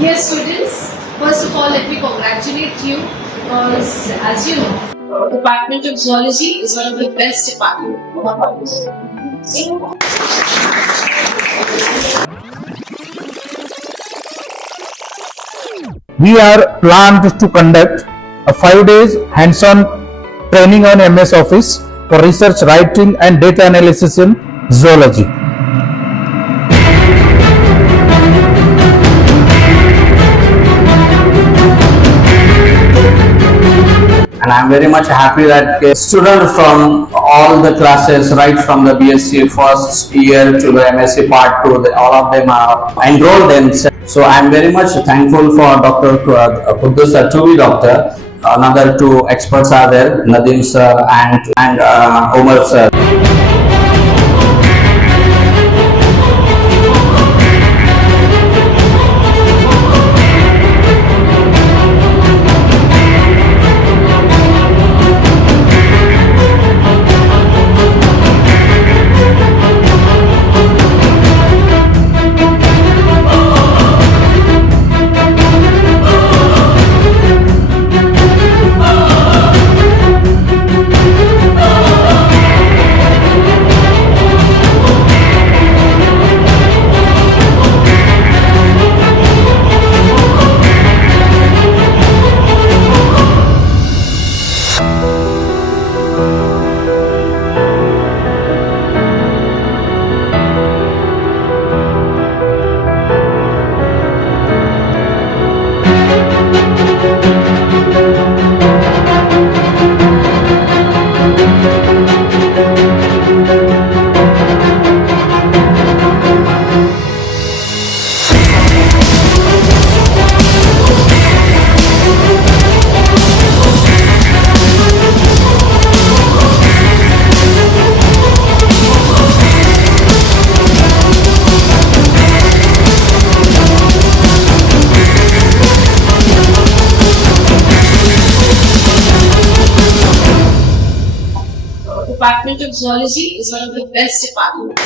Dear students, first of all, let me congratulate you because, as you know, the Department of Zoology is one of the best departments of our college. We are planned to conduct a 5 days hands-on training on MS Office for research writing and data analysis in zoology. And I'm very much happy that students from all the classes, right from the BSc first year to the MSc Part 2, all of them are enrolled in. So I'm very much thankful for Dr. Kudus, the 2V doctor. Another two experts are there, Nadim sir and Omar sir. The Department of Zoology is one of the best departments.